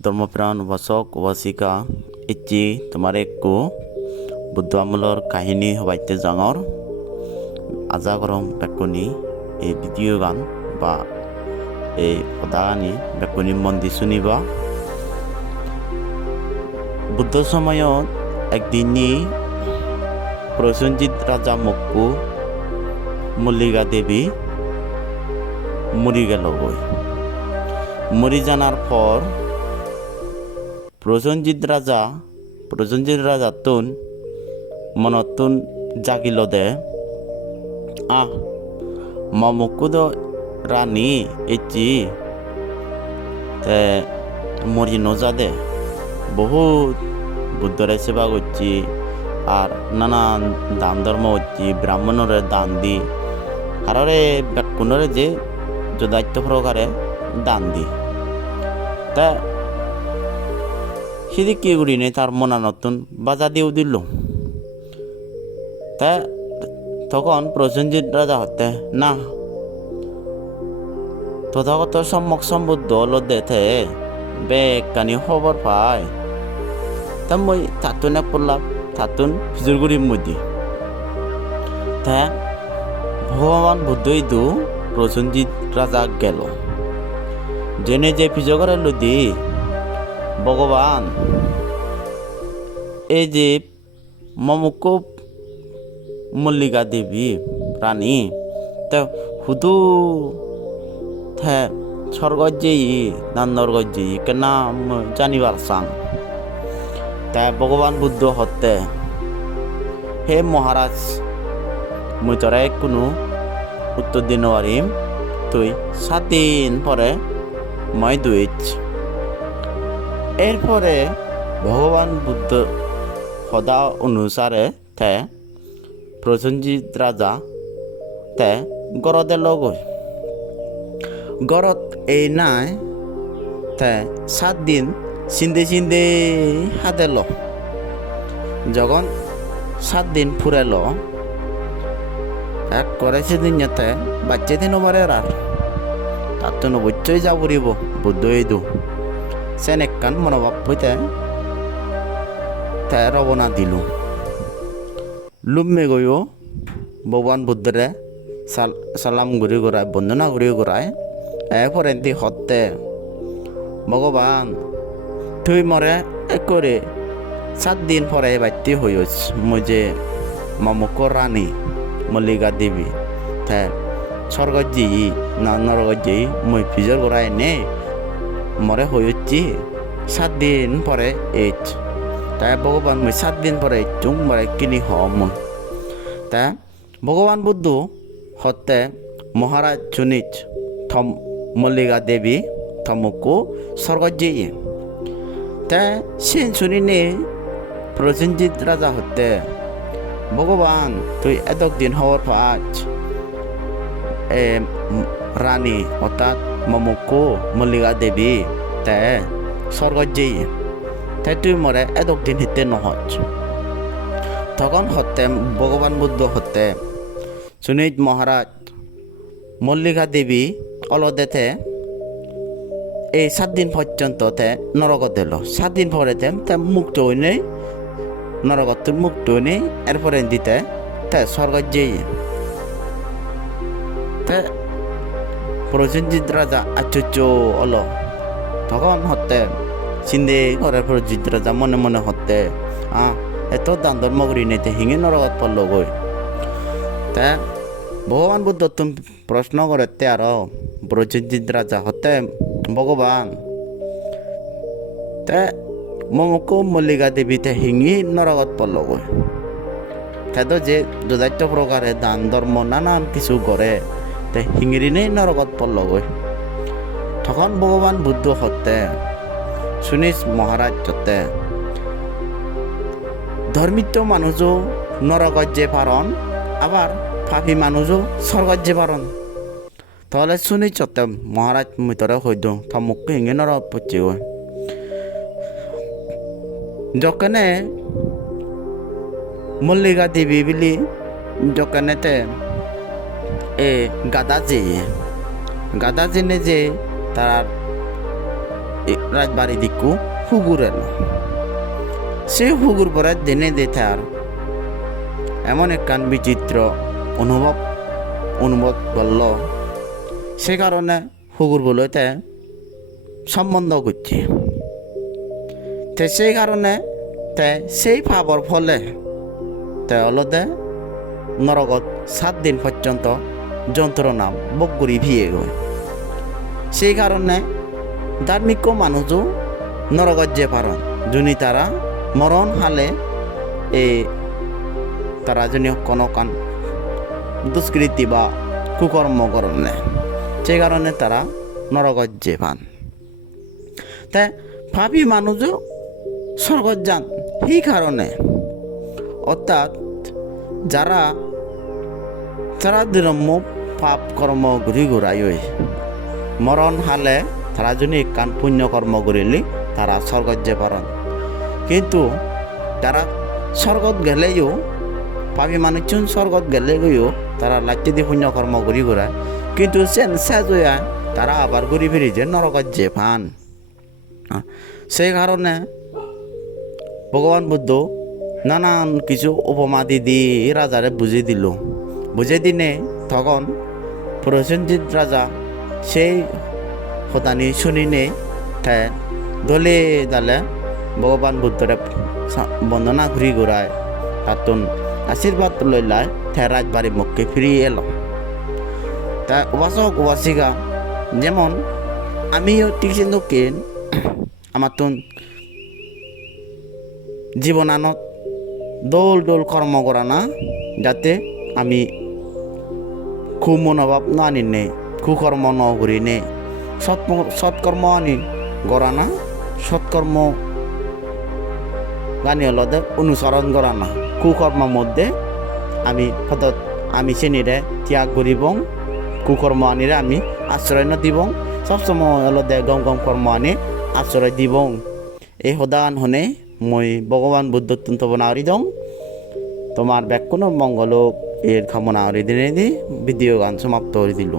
ধৰ্মপ্ৰাণ উপাসক উপাসিকা এটি তোমাৰ একো বুদ্ধ আমলৰ কাহিনী সবাইতে ডাঙৰ আজা গৰম বেকুনি এই ভিডিঅ' গান বা এই সদানি বেকুনি মন্দিৰ শুনিবা বুদ্ধ সময়ত একদিনই প্ৰসেনজিৎ ৰাজা মক্কু মল্লিকা দেৱী মৰি গেলগৈ মৰি জানার পর প্রসেনজিৎ রাজা প্রসেনজিৎ রাজা তুন মনতুন জাগিল দে। আহ মমুকুদ রানী এচি তে মরি নজা দে। বহুত বুদ্ধরে সেবা করছি আর নানান দান ধর্ম হচ্ছি ব্রাহ্মণরে দান দি। আরে বেকুনরে যে যদায়িত্ব প্রকারে দান দি। তা সেদিক নেই, তার মনা নতুন বাজা দিয়েও দিল। তা তখন প্রসেনজিৎ রাজা হতে, না, তথাগত সম্যক সম্বুদ্ধ লদেথে বেকানি খবর পাই। তা মই তাতুন এক পড়লাম তাতুন ফিজুরগুড়ির মধ্যে তা ভগবান বুদ্ধই দু প্রসেনজিৎ রাজা গেল। জেনে যে ফিজগরে লদি ভগবান। এই যে মমুক মল্লিকা দেবী, রানী, তা হুদু থে স্বর্গত যেই নান্দরগত যেই কেনা জানিবার চাং তা ভগবান বুদ্ধ হতে হে মহারাজ, মুই তোরা কোনো উত্তর দিন তুই সাত দিন পরে মই দুইচ এরপরে ভগবান বুদ্ধ সদা অনুসারে তে প্রসেনজিৎ রাজা তে গরদে লগই গরত এই নাই তে সাত দিন চিন্দে চিন্দে হাতেল যখন সাত দিন ফুরেল এক করেছে দিন যাতে বাচ্চা দিন ওবারে আর। তার তো নবচ্চই যা পড়িব বুদ্ধ এই দু। সেন একখান মনোভাব হইতে তাই রবনা দিল লুমে গইও ভগবান বুদ্ধরে সাল সালাম ঘুরি ঘুরায় বন্দনা ঘুরি ঘুরায় এরপর এনতি হতে ভগবান তুই মরে করে সাত দিন পরে বাড়তি হইস যে মমক রানী মল্লিকা দেবী তে স্বর্গত যি না নরগত যি মই ফিজর করাই নে মরে হইছি সাত দিন পরে এইচ। তাই ভগবান মই সাত দিন পরে চুং মরে কিনি হম। তা ভগবান বুদ্ধ হতে মহারাজ চুনিচ থম মল্লিকা দেবী থমকু স্বর্গত যি তে সিন শুনিনি প্রসেনজিৎ রাজা হতে ভগবান, তুই এতক দিন হওয়ার পাঁচ রানী, অর্থাৎ মমকু মল্লিকা দেবী তে স্বর্গত যেই তাই তুই মরে এতক দিন হিতে নহজ তখন হতে ভগবান বুদ্ধ হতে সুনীত মহারাজ মল্লিকা দেবী অলদেতে এই সাত দিন পর্যন্ত তে নরকত দিল সাত দিন পরে তে তে মুক্ত হইনে নরকত মুক্ত হইনে এরপরে দিতে তে স্বর্গত যেই রাজা আচুচ্চ অল তখন হতে চিন্দে প্রসেনজিৎ রাজা মনে মনে হতে আ এত দান ধর্ম করি নেতে হিঙে নরকত পড়ল গই তে ভগবান বুদ্ধ তুমি প্রশ্ন করতে আর প্রসেনজিৎ রাজা হতে ভগবান তে মমকো মল্লিকা দেবীতে হিঙি নরকত পড়ল গই তেতো যে দুদায়িত্ব প্রকারে দান ধর্ম নানান কিছু করে তে হিঙিরিনেই নরকত পড়ল গই তখন ভগবান বুদ্ধ হতে শুনিস মহারাজ হতে ধর্মিত মানুষও নরকত যে পারন আবার পাপি মানুষও স্বর্গত যে পারন তাহলে শুনি চতে মহারাজ মুই তোরে হইদ থমুক হিঙে নর পচি গই যখনে মল্লিকা দেবী বলি যখনেতে এ গাদা যে গাদা জেনে যে তার রাজবাড়ি দিকু হুগুর এলো সেই হুগুর পরে দিনে দিতে আর এমন একখান বিচিত্র অনুভব অনুভব করল। সে কারণে হুগুর বলতে সম্বন্ধ করছে। তে সেই কারণে তে সেই পাবর ফলে তে অলদে নরগত সাত দিন পর্যন্ত যন্ত্রণা বগুড়ি ভিয়ে গয় সেই কারণে ধার্মিক মানুষও নরগত যে পারন যোনি তারা মরণ হালে এই তারা যেন কোনো কান দুষ্কৃতি বা কুকর্ম করনে সেই কারণে তারা নরগত যে পান। তাই ভাবি মানুষও স্বর্গত যান। সেই কারণে অর্থাৎ যারা যারা দিরম্য পাপ কর্ম ঘুরি ঘুরাই মরণ হালে তারা যদি কান পুণ্য কর্ম করিলি তারা স্বর্গত যে পারন কিন্তু তারা স্বর্গত গেলেও পাবি মানুষজন স্বর্গত গেলেও তারা লাচ্ছি দিয়ে পুণ্য কর্ম ঘুরি ঘুরায় কিন্তু সেন হইয়া তারা আবার ঘুরি ফিরি যে নরকত যে পান। সেই কারণে ভগবান বুদ্ধ নানান কিছু উপমা দি রাজারে বুঝিয়ে দিল। দিনে তখন প্রসেনজিৎ রাজা সেই হতানি শুনিনে তাই দলে দালে ভগবান বুদ্ধরে বন্দনা ঘুরি ঘুরায় তাতুন আশীর্বাদ লইলায় তাই রাজবাড়ি মুখে ফিরিয়ে এলো। তা উপাসক উপাসিকা যেমন, আমিও ঠিক সেন্দুকে আমার তো জীবনানত দোল দোল কর্ম করা না, যাতে আমি খু মনোভাব ন আনি নে কুকর্ম ন। নে সৎ সৎকর্ম আনি গড়া না সৎকর্ম গানি হলদে অনুসরণ করা না কুকর্ম মধ্যে আমি সতত আমি শ্রেণীরে ত্যাগ করিব, কুকর্ম আনিরে আমি আশ্রয় ন দিব। সবসময় হলদে গম গম কর্ম আনি আশ্রয় দিব। এই সদান হনে মই ভগবান বুদ্ধ তন্ত বনাওরি দং তোমার ব্যাকুণ মঙ্গল এর কামনা করি দিনে দি ভিডিও গান সমাপ্ত করে দিল।